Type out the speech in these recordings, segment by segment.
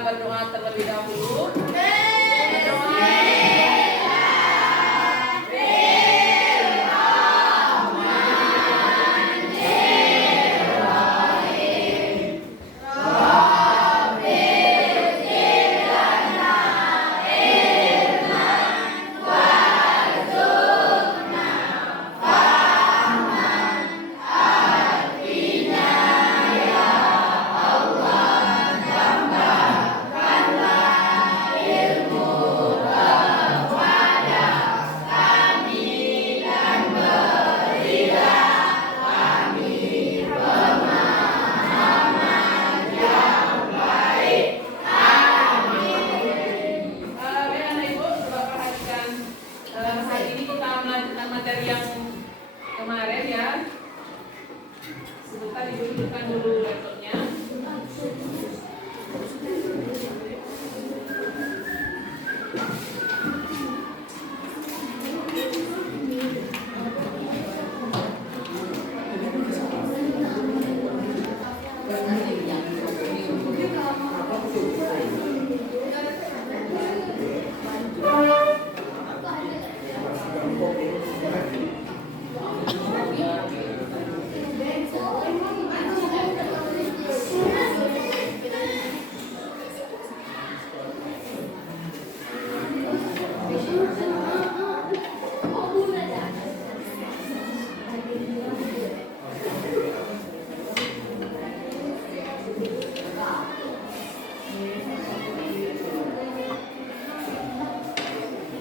Berdoa terlebih dahulu. Kemarin ya, sebentar dihidupkan dulu laptopnya.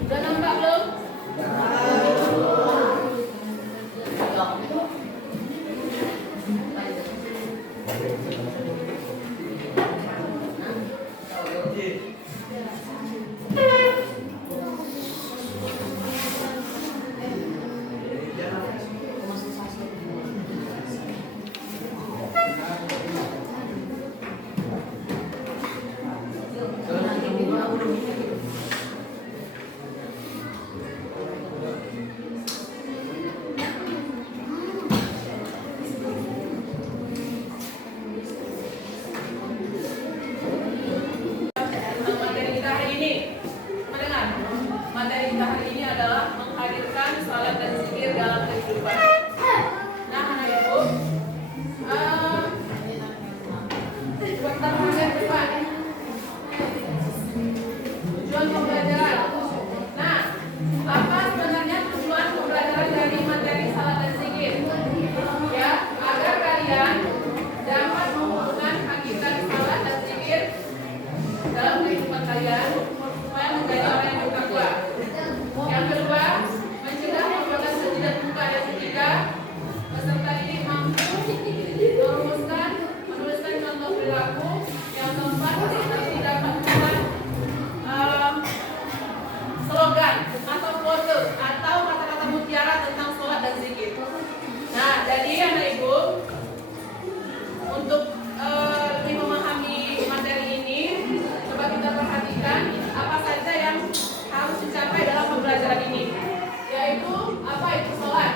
Udah nampak belum? Materi kita hari ini adalah menghadirkan salat dan zikir dalam kehidupan. Nah, anak ibu, pertanyaan depan. Tujuan pembelajaran. Nah, apa sebenarnya tujuan pembelajaran dari materi salat dan zikir? Ya, agar kalian dapat menghubungkan hakikat salat dan zikir dalam kehidupan kalian supaya menjadi orang yang bertakwa. Yang kedua, mencegah perbuatan keji dan munkar. Yang ketiga, peserta didik mampu menuliskan contoh perilaku. Yang keempat, peserta didik dapat membuat slogan atau quote atau kata-kata mutiara tentang sholat dan zikir. Nah, jadi anak ibu, untuk lebih memahami materi ini, coba kita perhatikan apa saja yang harus dicapai dalam pembelajaran ini, yaitu apa itu sholat,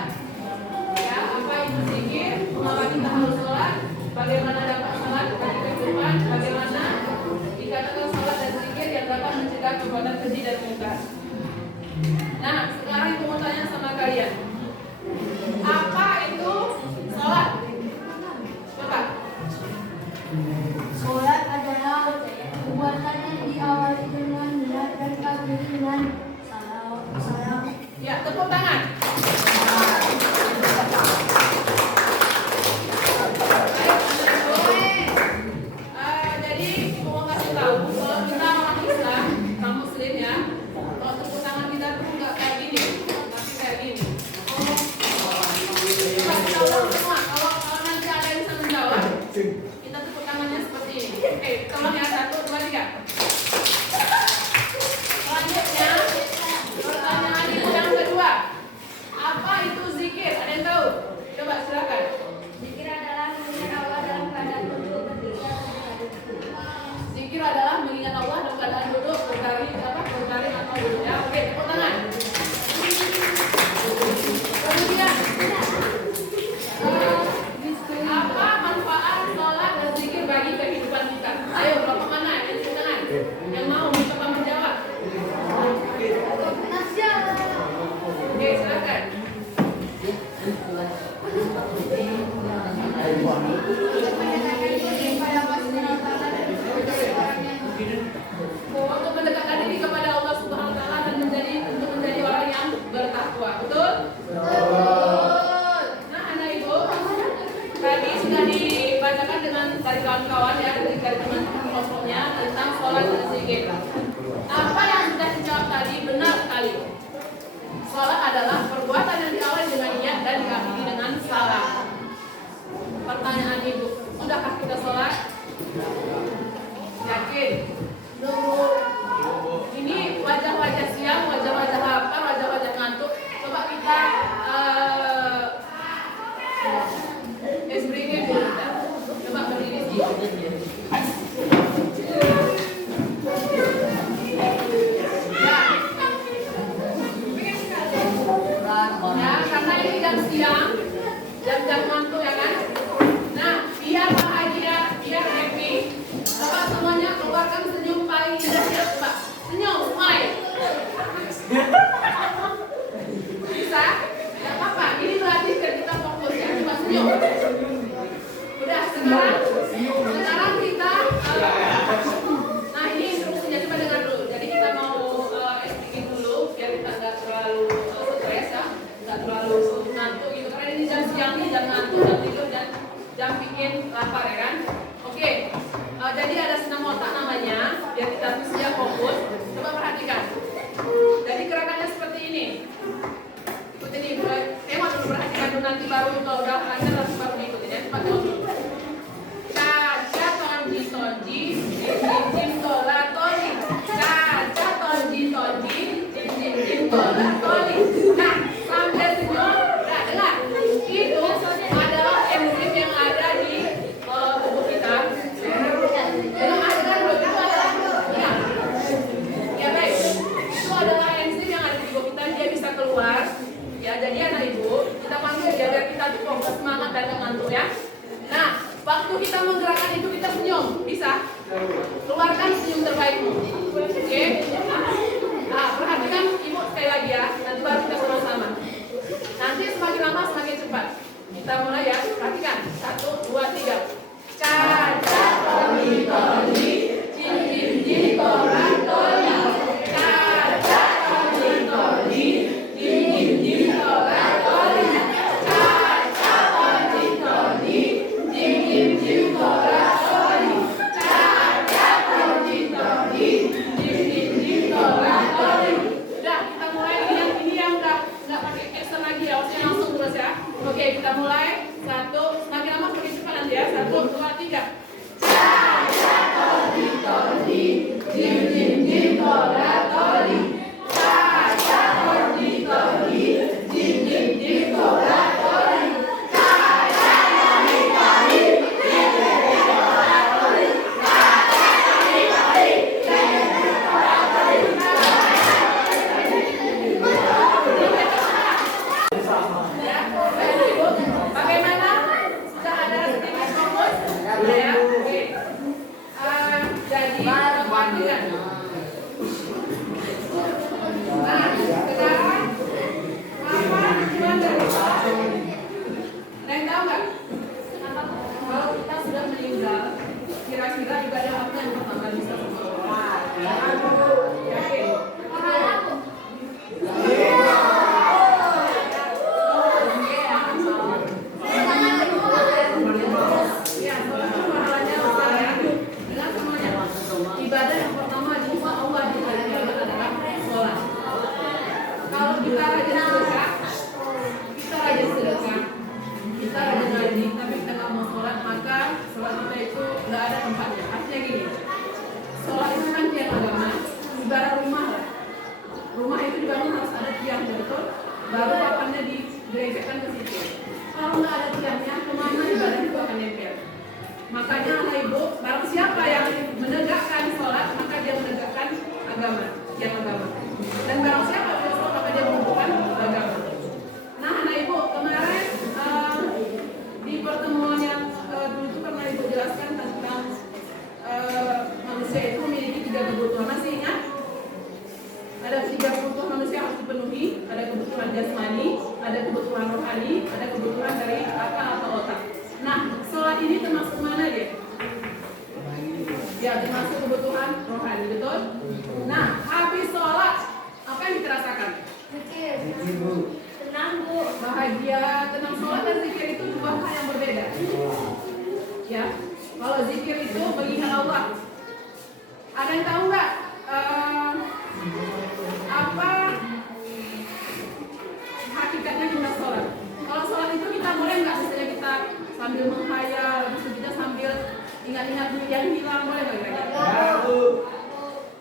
ya, apa itu zikir, mengapa kita harus sholat, bagaimana dapat sholat bagi kehidupan, bagaimana dikatakan sholat dan zikir yang dapat mencegah perbuatan keji dan munkar. Nah, sekarang aku mau tanya sama kalian. Apa itu sholat? Coba. Sholat adalah perbuatan yang diawali dengan niat dan diakhiri dengan salam. Ya, tepuk tangan. Jadi ibu mau kasih tahu kalau kita orang Islam, kaum Muslim ya, kalau tepuk tangan kita tuh nggak kayak gini, tapi kayak gini. Coba kita ulang semua. Kalau nanti ada yang bisa menjawab, kita tepuk tangannya seperti ini. Oke, tolong ya 1, 2, 3. Selanjutnya, pertanyaan ibu yang kedua. Apa itu zikir? Ada yang tahu? Coba silakan. Zikir adalah mengingat Allah dalam keadaan duduk ketika Zikir adalah mengingat Allah dalam keadaan duduk, berbaring atau duduk. Ya, oke, tepuk tangan. Kemudian, apa manfaat sholat dan zikir bagi kehidupan kita? Ayo, kelompok mana? Yang tepuk tangan. Yang mau mencoba menjawab. Oke, silakan. Untuk mendekatkan diri kepada Allah Subhanahu wa taala dan menjadi orang yang bertakwa. Betul? Betul. Nah, anak ibu, tadi sudah dibacakan dari kawan-kawan ya, dari teman-teman kelompoknya tentang sholat dan zikir. Apa yang sudah dijawab tadi benar sekali. Sholat adalah perbuatan yang diawali dengan niat dan diakhiri dengan salam. Pertanyaan ibu, sudahkah kita sholat? Yakin? Ini wajah-wajah siang, wajah-wajah lapar, wajah-wajah ngantuk. Coba kita berdiri dulu kita. Coba berdiri sih. Ya, karena ini jam siang, jam-jam ngantuk ya kan. Nah, biar bahagia, biar happy, coba semuanya keluarkan senyum paling indah ya, coba. Senyum, smile. Bisa? Gak apa-apa, ini berarti biar kita fokus ya. Coba senyum. Udah, sekarang kita nah ini instruksinya, coba dengar dulu. Jadi kita mau speaking dulu biar kita nggak terlalu stres ya, nggak terlalu ngantuk gitu. Karena ini jam siang nih, jam ngantuk, jam tidur, dan jam bikin lapar ya kan. Oke, jadi ada senam otak namanya, biar kita bisa fokus. Coba perhatikan. Jadi gerakannya seperti ini. Ikutin nih, tengok dulu, perhatikan dulu, nanti baru kalau udah lancar langsung baru diikutin ya. Cepat dulu. Caca tonji tonji, jim tola toli. Caca tonji tonji, jim tola toli. Nah, sampai senyum, nah dengar. Itu adalah enzim yang ada di tubuh kita. Dengar dulu, itu adalah ya baik. Itu adalah enzim yang ada di tubuh kita, dia bisa keluar. Ya, jadi anak ibu, kita panggil dia biar kita tuh fokus, semangat dan gak ngantuk ya. Nah, waktu kita menggerakkan itu kita senyum, bisa? Keluarkan senyum terbaikmu. Oke? Nah, perhatikan ibu sekali lagi ya, nanti baru kita sama-sama. Nanti semakin lama semakin cepat. Kita mulai ya, perhatikan. 1, 2, 3. Caca toli toli, jim jim jim tola toli. Caca toli toli, jim jim jim tola toli. Caca toli toli, jim jim jim tola tiangnya, betul? Baru papannya digeresekkan ke situ. Kalau nggak ada tiangnya, kemana ibadah itu akan nempel. Makanya anak ibu, barang siapa yang menegakkan sholat, maka dia menegakkan agama, yang agama. Dan barang siapa yang sholat, maka dia menegakkan agama. Nah anak ibu, kemarin di pertemuan yang dulu itu pernah ibu jelaskan tentang manusia itu memiliki 3 kebutuhan. Masih ingat? Ada 3 kebutuhan manusia harus dipenuhi. Ada kebutuhan jasmani, ada kebutuhan rohani, ada kebutuhan dari akal atau otak. Nah, sholat ini termasuk mana dia? Ya, termasuk kebutuhan rohani, betul? Nah, habis sholat, apa yang kita rasakan? Zikir. Tenang, Bu. Bahagia, tenang. Sholat dan zikir itu 2 hal yang berbeda. Ya, kalau zikir itu mengingat Allah. Ada yang tahu nggak apa hakikatnya kita sholat? Kalau sholat itu kita boleh nggak misalnya kita sambil menghayal, terus kita sambil ingat-ingat yang hilang, boleh nggak kira-kira?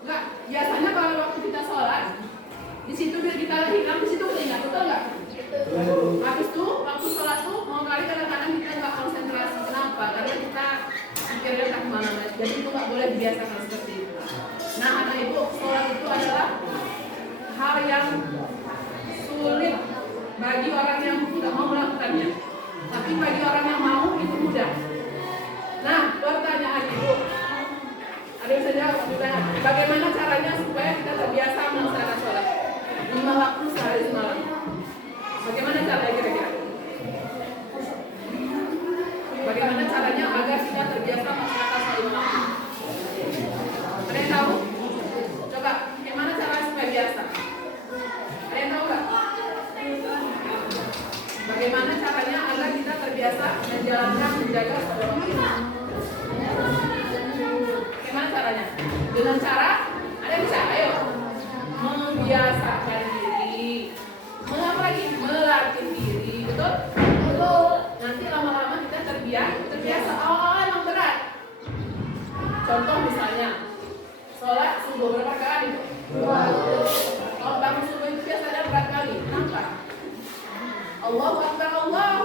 Nggak. Biasanya kalau waktu kita sholat, di situ biar kita hilang, di situ kita ingat, betul nggak? Habis itu waktu sholat tuh mau kali kadang-kadang kita nggak konsentrasi. Kenapa? Karena kita pikirnya tak kemana-mana. Jadi itu nggak boleh dibiasakan seperti itu. Nah anak ibu, sholat itu adalah hal yang sulit bagi orang yang tidak mau melakukannya. Tapi bagi orang yang mau itu mudah. Nah pertanyaan ibu, ada yang bisa jawab? Bagaimana caranya supaya kita terbiasa melaksanakan sholat 5 waktu sehari semalam? Bagaimana caranya kira-kira? Bagaimana caranya agar kita terbiasa melaksanakan sholat 5 waktu? Ada yang tahu? Coba, bagaimana caranya supaya biasa? Ada yang tahu nggak? Bagaimana caranya agar kita terbiasa menjalankan menjaga sholat 5 waktu? Bagaimana caranya? Dengan cara, ada yang bisa? Ayo, membiasakan diri. Mengapa lagi? Melatih diri, betul? Betul. Nanti lama-lama kita terbiasa. Awal-awal emang berat. Contoh misalnya, sholat subuh berapa kali? 2. Kalau bangun subuh itu biasanya berat kali. Kenapa? Allahu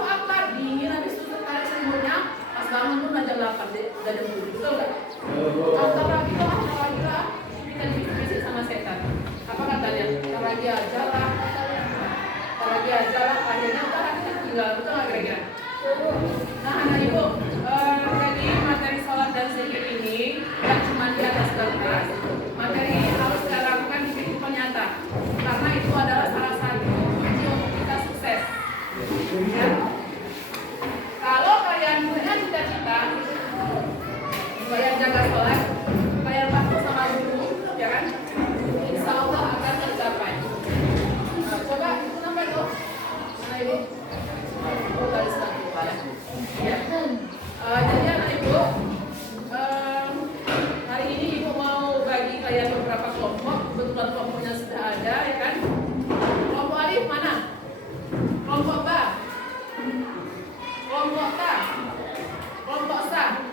Akbar, dingin habis itu tarik selimutnya. Pas bangun pun udah jam 8, udah jam 7, betul nggak? Antar lagi lah, kita dibisik sama setan. Apa katanya? Ntar lagi aja lah, akhirnya udah kita tinggal, betul nggak kira-kira? Nah anak ibu, jadi materi sholat dan zikir ini yang cuma di atas kertas, materi harus kita lakukan di kehidupan nyata, karena itu adalah salah satu kunci untuk kita sukses. Ya. Kalau kalian punya cita-cita supaya jaga sholat, kalian patuh sama guru, ya kan? Insya Allah akan tercapai. Nah, coba itu sampai tuh, mana ibu? Oh, tadi sedang lupa ya. Ya. Jadi anak ibu, hari ini ibu mau bagi kalian beberapa kelompok. Kebetulan kelompoknya sudah ada, ya kan? Kelompok alif mana? Kelompok ba, kelompok ta, kelompok sa.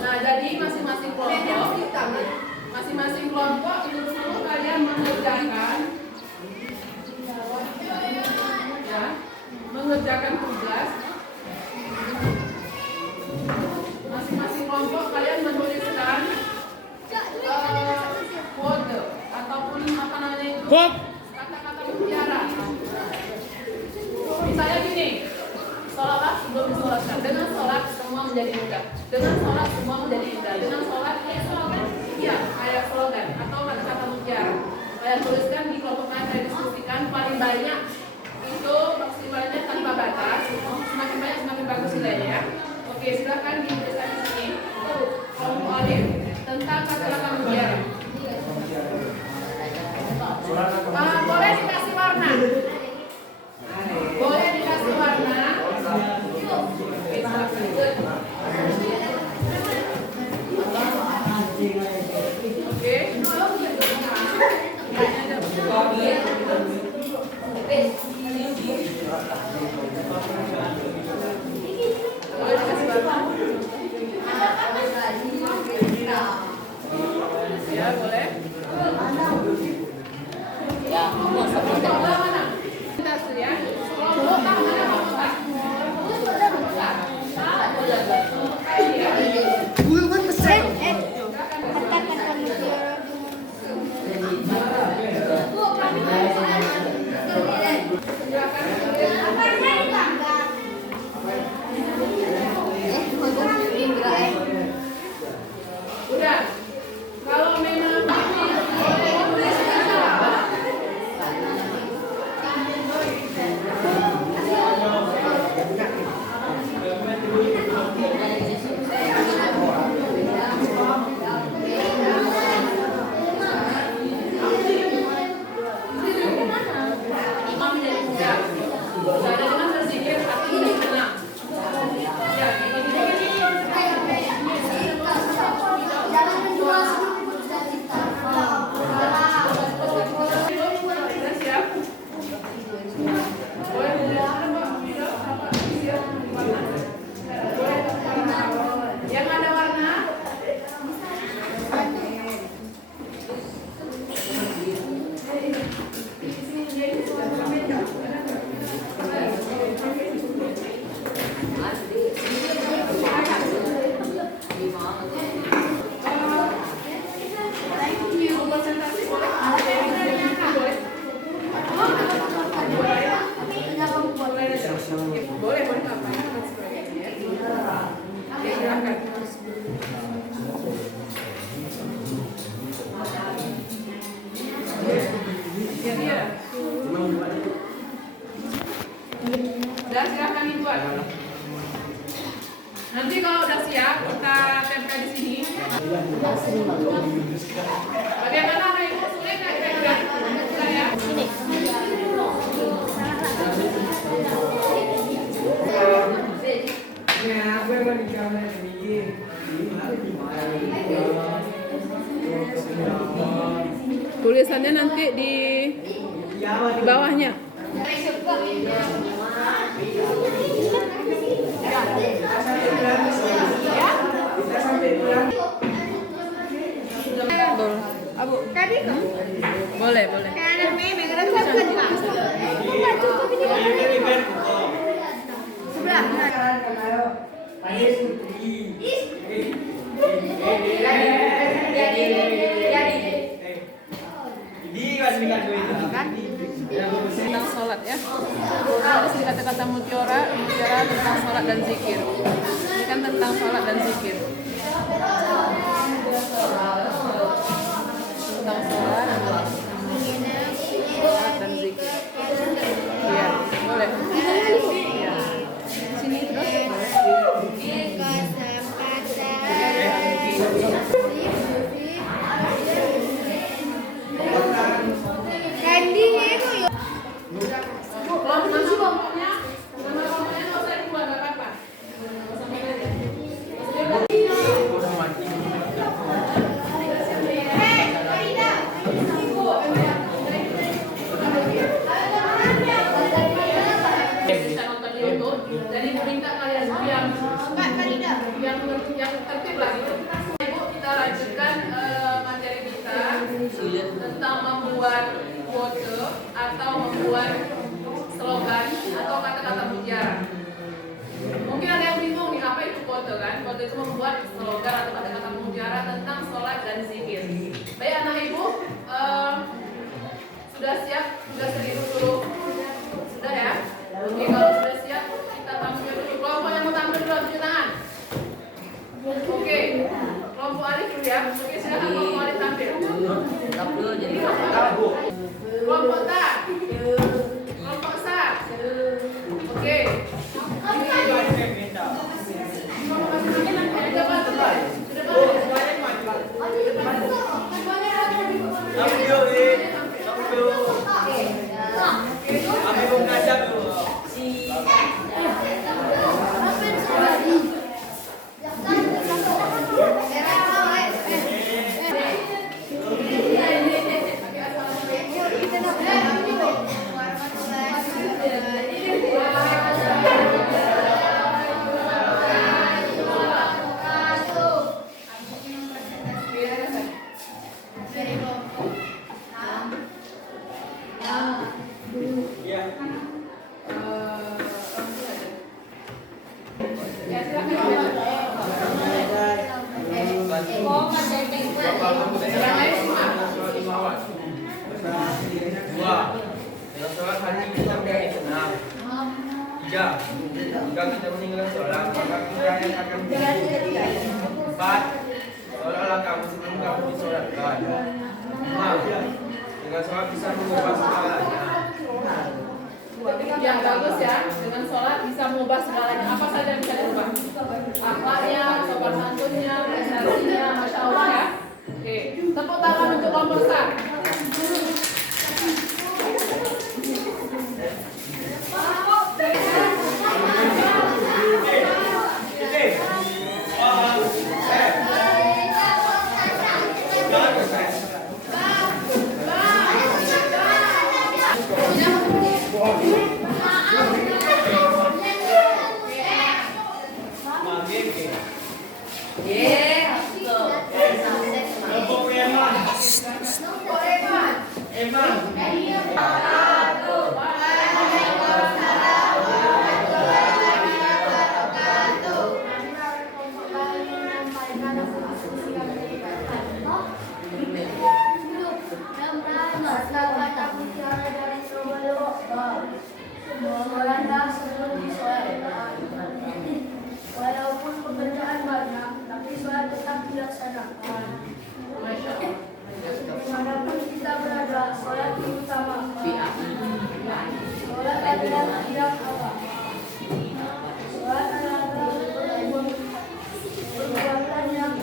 Nah, jadi masing-masing kelompok itu dulu kalian mengerjakan tugas. Masing-masing kelompok kalian menuliskan kode ataupun apa namanya itu kata-kata mutiara. Misalnya gini, sholatlah sebelum disolatkan. Dengan sholat semua menjadi mudah. Dengan sholat semua menjadi indah. Dengan sholat iya, kayak slogan atau kata-kata mutiara. Kalian tuliskan di kelompok kalian, saya diskusikan paling banyak itu maksimalnya tanpa batas. Semakin banyak semakin bagus nilainya ya. Oke, silakan dituliskan di sini. Kelompok alif tentang kata-kata mutiara. Boleh dikasih warna. Boleh dikasih warna. Oke. Ya, boleh. Ya, dia. Udah silakan dibuat. Nanti kalau udah siap kita tempel di sini. Bagaimana anak ibu, sulit nggak kira-kira? Sudah ya? Sini. Tulisannya nanti di bawahnya. Abu, tadi Boleh, boleh. sebelah. Tentang sholat ya. Harus di kata-kata mutiara tentang sholat dan zikir. Ini kan tentang sholat dan zikir. Tentang sholat dan zikir. Iya, boleh. Iya. Sini terus. Kelompoknya nggak usah dibuat, nggak apa-apa. Bisa nonton di YouTube. Jadi ibu minta kalian yang tertib lah gitu. Ibu, kita lanjutkan materi kita tentang membuat quote atau membuat slogan atau kata-kata mutiara. Mungkin ada yang bingung nih apa itu quote kan? Quote itu membuat slogan atau kata-kata mutiara tentang sholat dan zikir. Baik anak ibu, sudah siap? Sudah serius dulu? Sudah ya? Oke, kalau sudah siap kita tampil dulu. Kelompok yang mau tampil dulu tunjuk tangan. Oke, kelompok alif dulu ya. Oke, silakan kelompok alif tampil. Kelompok ta. Kelompok sa. Oke. Jika kita meninggalkan sholat, maka kita yang akan menjadi 4. Sholatlah kamu sebelum kamu disolatkan. 5. Dengan sholat bisa mengubah segalanya. Yang bagus ya, dengan sholat bisa mengubah segalanya. Apa saja yang bisa diubah? Akhlaknya, sopan santunnya, prestasinya, masya Allah ya. Oke, tepuk tangan untuk kelompok sa. Walaupun pekerjaan banyak, tapi sholat tetap dilaksanakan. Masya Allah. Dimanapun kita berada, sholat diutamakan. yang awal. Sholat adalah perbuatan yang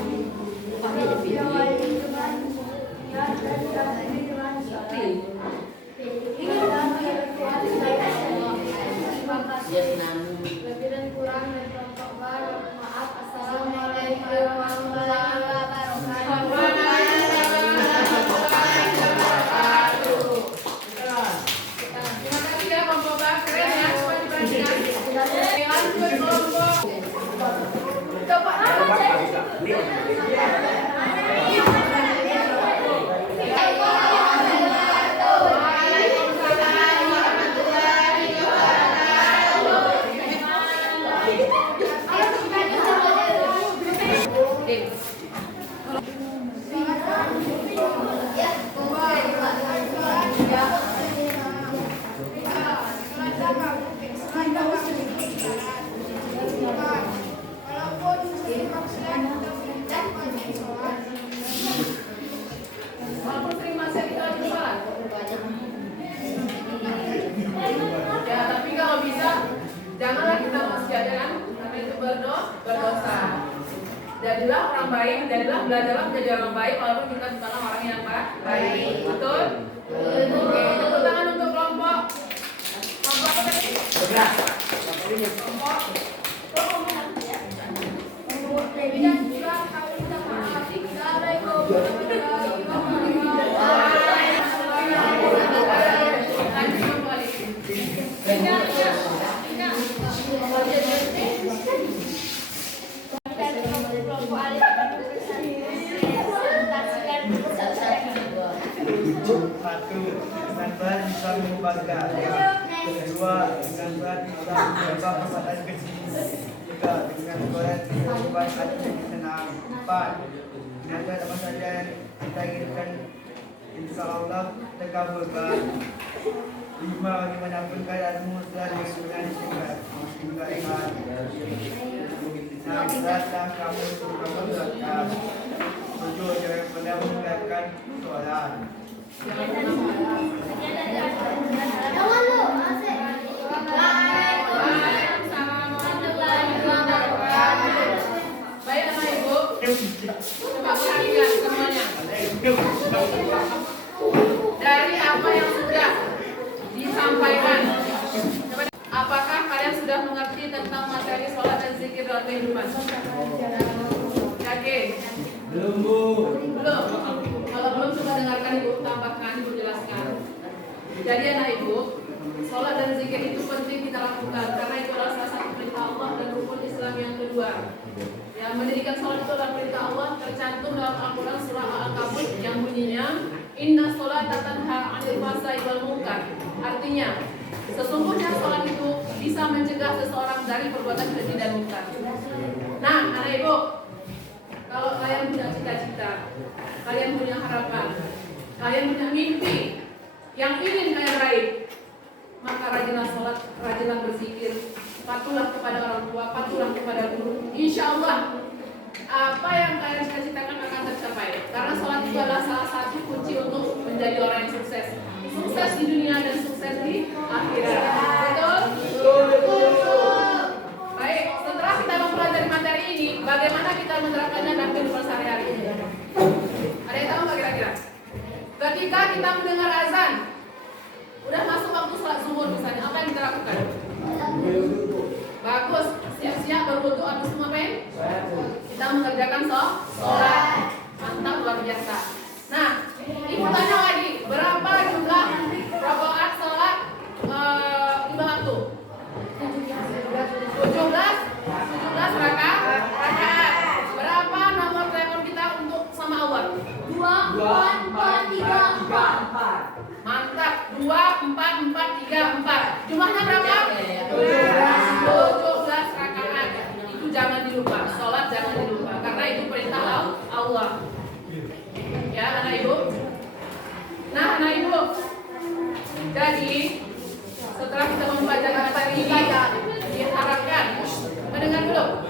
diawali dengan niat dan diakhiri dengan salat. Terima kasih. Lebih dan kurang dari maaf. Assalamualaikum warahmatullahi wabarakatuh. Terima kasih ya kelompok B, keren ya, semua diperhatikan. Lanjut kelompok. Coba walaupun sering masih kita lagi sholat. Ya, tapi kalau bisa janganlah kita masih aja kan, karena itu berdosa. Jadilah orang baik, belajarlah menjadi orang baik walaupun kita bukan orang yang baik. Betul? Oke, tepuk tangan untuk kelompok. Kelompok apa tadi? Kelompok. Satu, dengan berat bisa mengubah keadaan. Kedua, dengan berat bisa mengubah perasaan kecil. Tiga, dengan berat bisa mengubah hati yang tenang. Empat, dengan berat apa saja yang kita inginkan, insya Allah terkabulkan. Lima, bagaimanapun keadaanmu dan yang sebenarnya sehingga ingat. Enam, beratlah kamu untuk memperberatkan. Tujuh, jangan pernah meninggalkan soalan. Baik anak ibu, coba perhatikan semuanya. Dari apa yang sudah disampaikan, apakah kalian sudah mengerti tentang materi sholat dan zikir dalam kehidupan? Yakin? Belum. Kalau belum coba dengarkan ibu, tambahkan, ibu jelaskan. Jadi anak ibu, sholat dan zikir itu penting kita lakukan karena itu adalah salah satu perintah Allah dan rukun Islam yang kedua. Ya, mendirikan sholat itu adalah perintah Allah tercantum dalam Al-Quran surah Al-Ankabut yang bunyinya Inna sholata tanha 'anil fahsya'i wal munkar. Artinya, sesungguhnya sholat itu bisa mencegah seseorang dari perbuatan keji dan munkar. Nah, anak ibu, kalau kalian punya cita-cita, kalian punya harapan, kalian punya mimpi yang ingin kalian raih, maka rajinlah sholat, rajinlah berzikir, patuhlah kepada orang tua, patuhlah kepada guru. Insya Allah apa yang kalian cita-citakan akan tercapai. Karena sholat itu adalah salah satu kunci untuk menjadi orang yang sukses. Sukses di dunia dan sukses di akhirat. Betul? Baik, setelah kita mempelajari materi ini, bagaimana kita menerapkannya dalam kehidupan sehari-hari? Ada yang tahu nggak kira-kira? Ketika kita mendengar azan, udah masuk waktu sholat zuhur misalnya, apa yang kita lakukan? Bagus, siap-siap berwudu habis itu ngapain? Kita mengerjakan sholat. Mantap, luar biasa. Nah, ibu tanya lagi, berapa jumlah rakaat sholat 5 waktu? 17 rakaat. Berapa nomor telepon kita untuk sama Allah? 2, 4, 4, 3, 4. Mantap, 2, 4, 4, 3, 4. Jumlahnya berapa? 17 rakaat. Itu jangan dilupa, sholat jangan dilupa, karena itu perintah Allah. Ya, anak ibu. Nah, anak ibu. Jadi, setelah kita membaca materi ini, diharapkan, mendengar dulu.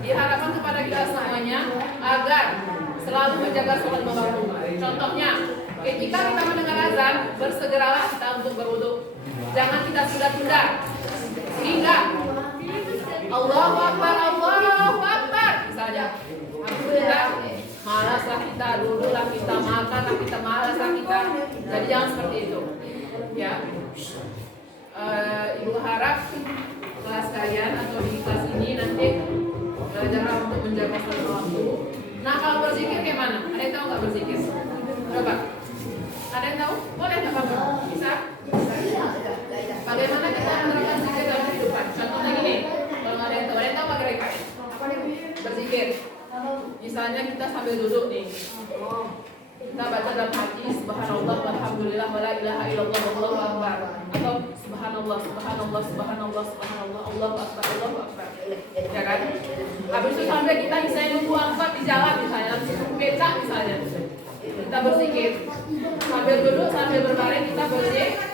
Diharapkan kepada kita semuanya agar selalu menjaga sholat lima waktu. Contohnya, ketika kita mendengar azan, bersegeralah kita untuk berwudu. Jangan kita tunda-tunda. Sehingga Allahu Akbar misalnya. Alhamdulillah, malaslah kita, dululah kita, makanlah kita, malaslah kita. Jadi jangan seperti itu. Ya. Ibu harap kelas kalian atau di kelas ini nanti belajar untuk menjaga sholat waktu. Nah, kalau berzikir gimana? Ada yang tahu nggak berzikir? Coba. Ada yang tahu? Boleh nggak Bapak? Bisa? Bagaimana kita menerapkan zikir dalam kehidupan? Contohnya gini, kalau nggak ada yang tahu nggak kira-kira? Berzikir. Misalnya kita sambil duduk nih. Kita baca dalam hadis subhanallah walhamdulillah wala ilaha illallah wallahu akbar. Atau subhanallah subhanallah subhanallah subhanallah Allahu akbar Allahu akbar. Ya kan? Habis itu sampai kita misalnya nunggu angkot di jalan misalnya, langsung becak misalnya. Kita berzikir. Sambil duduk sambil berbaring kita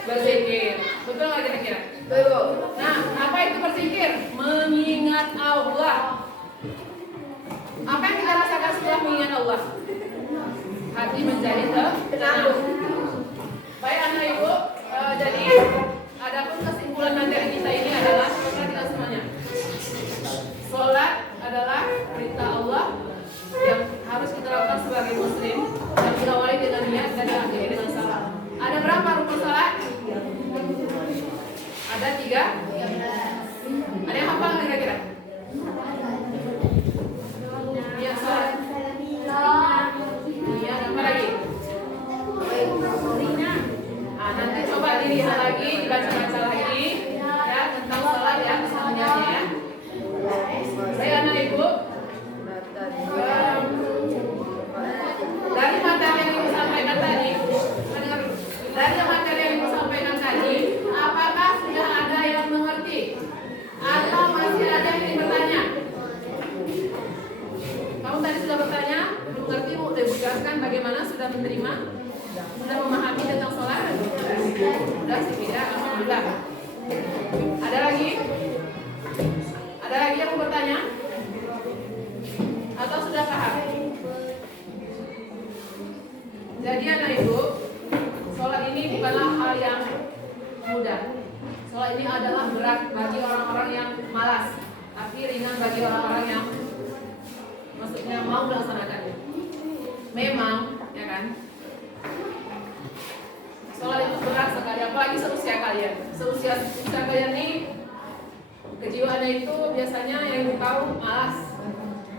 berzikir. Betul nggak kira-kira? Betul. Nah, apa itu berzikir? Mengingat Allah. Apa yang kita rasakan setelah mengingat Allah? Hati menjadi tenang. Baik anak ibu, jadi adapun kesimpulan materi kita ini adalah kita semuanya. Sholat adalah perintah Allah yang harus kita lakukan sebagai muslim, yang diawali dengan niat dan diakhiri dengan salat. Ada berapa rukun salat? Ada 3. Ada yang hafal nggak kira-kira? Iya salat. Iya, apa lagi? Nanti coba dilihat lagi, dibaca-baca lagi ya tentang salat ya semuanya ya. Baik anak ibu, dari materi yang ibu sampaikan tadi, dari materi yang ibu sampaikan tadi, apakah sudah ada yang mengerti atau masih ada yang bertanya? Kamu tadi sudah bertanya, belum mengerti, mau jelaskan bagaimana sudah menerima, sudah memahami tentang sholat? Sudah sih tidak, alhamdulillah. Ada lagi? Ada lagi yang mau bertanya? Atau sudah paham? Jadi anak ibu, sholat ini bukanlah hal yang mudah. Sholat ini adalah berat bagi orang-orang yang malas, tapi ringan bagi orang-orang yang maksudnya mau melaksanakannya. Memang, ya kan? Sholat itu berat sekali, apalagi seusia kalian. Seusia kalian ini kejiwaannya itu biasanya yang tahu malas,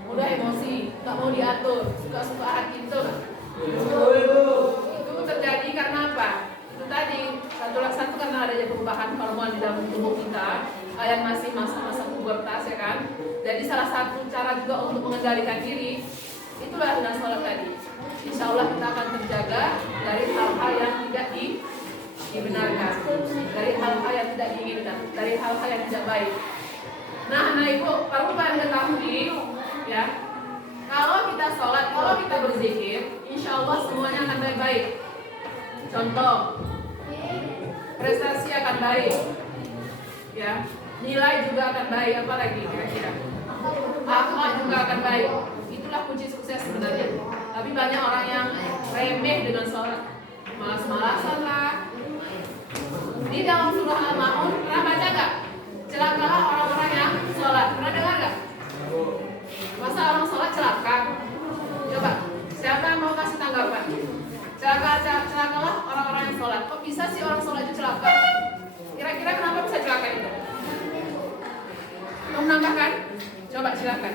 mudah emosi, nggak mau diatur, suka-suka hati itu. Itu terjadi karena apa? Itu tadi satu karena adanya perubahan hormon di dalam tubuh kita yang masih masa-masa pubertas ya kan. Jadi salah satu cara juga untuk mengendalikan diri itulah dengan sholat tadi. Insya Allah kita akan terjaga dari hal-hal yang tidak dibenarkan, dari hal-hal yang tidak diinginkan, dari hal-hal yang tidak baik. Nah anak ibu, perlu kalian ketahui ya, kalau kita sholat, kalau kita berzikir, insya Allah semuanya akan baik-baik. Contoh, prestasi akan baik, ya, nilai juga akan baik, apalagi kira-kira, akhlak juga akan baik. Itulah kunci sukses sebenarnya. Tapi banyak orang yang remeh dengan sholat, malas-malasan lah. Di dalam surah Al-Maun pernah baca nggak? Celakalah orang-orang yang sholat. Pernah dengar nggak? Masa orang sholat celaka? Coba, siapa yang mau kasih tanggapan? Celakalah orang-orang yang sholat. Kok bisa sih orang sholat itu celaka? Kira-kira kenapa bisa celaka itu? Mau menambahkan? Coba silakan.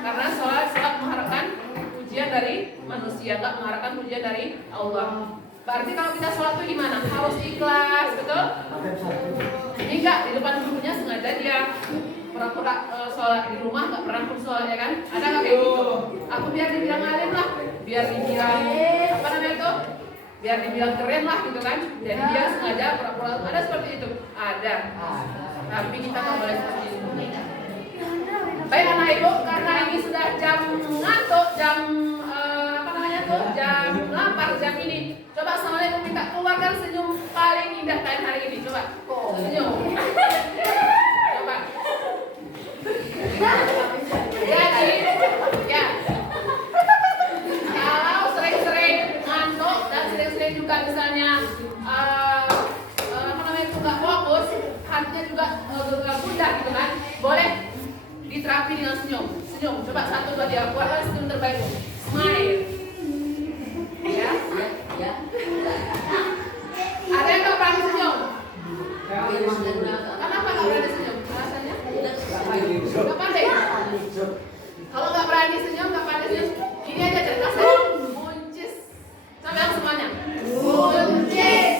Karena sholat mengharapkan pujian dari manusia, nggak mengharapkan pujian dari Allah. Berarti kalau kita sholat itu gimana? Harus ikhlas, betul? Ini enggak, di depan gurunya sengaja dia pura-pura sholat di rumah, nggak pernah pun sholat ya kan? Ada nggak kayak gitu? Aku biar dibilang alim lah, biar dibilang apa namanya itu? Biar dibilang keren lah gitu kan? Jadi dia sengaja pura-pura. Ada seperti itu? Ada. Tapi kita nggak boleh seperti itu. Baik anak ibu, karena ini sudah jam ngantuk, jam jam lapar jam ini. Coba assalamualaikum, minta keluarkan senyum paling indah kalian hari ini. Coba senyum. Coba. Jadi, ya. Kalau sering-sering ngantuk dan sering-sering juga misalnya tapi dengan senyum. Senyum. Coba 1, 2, 3. Buatlah senyum terbaikmu. Smile. Ya. Ya. Ada yang nggak berani senyum? Kenapa nggak berani senyum? Alasannya? Nggak pandai. Kalau nggak berani senyum, nggak pandai senyum, gini aja cerita saya. Buncis. Coba yang semuanya. Buncis.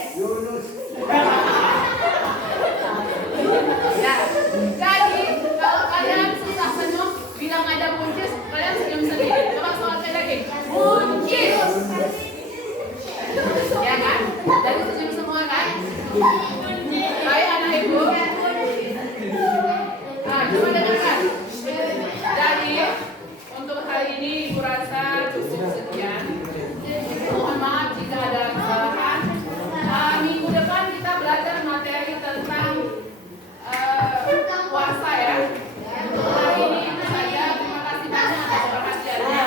Ya. Jadi kalau kalian susah senyum, bilang aja buncis, kalian senyum sendiri. Coba soalnya lagi. Buncis. Ya kan? Jadi senyum semua kan? Baik anak ibu. Nah, coba dengarkan. Jadi untuk hari ini ibu rasa cukup sekian. Mohon maaf jika ada kesalahan. Minggu depan kita belajar materi tentang puasa ya. Untuk hari ini itu saja. Terima kasih banyak atas perhatiannya.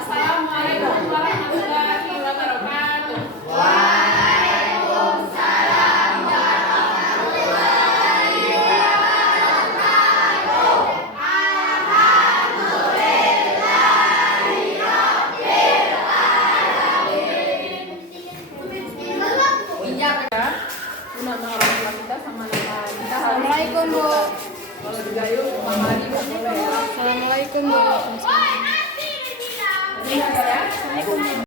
Assalamualaikum warahmatullahi wabarakatuh. Nama orang tua kita sama nama kita. Assalamualaikum, Bu. Kalau di Gayo, Mama Adi nggak boleh ya. Assalamualaikum, Bu. Ini ada ya.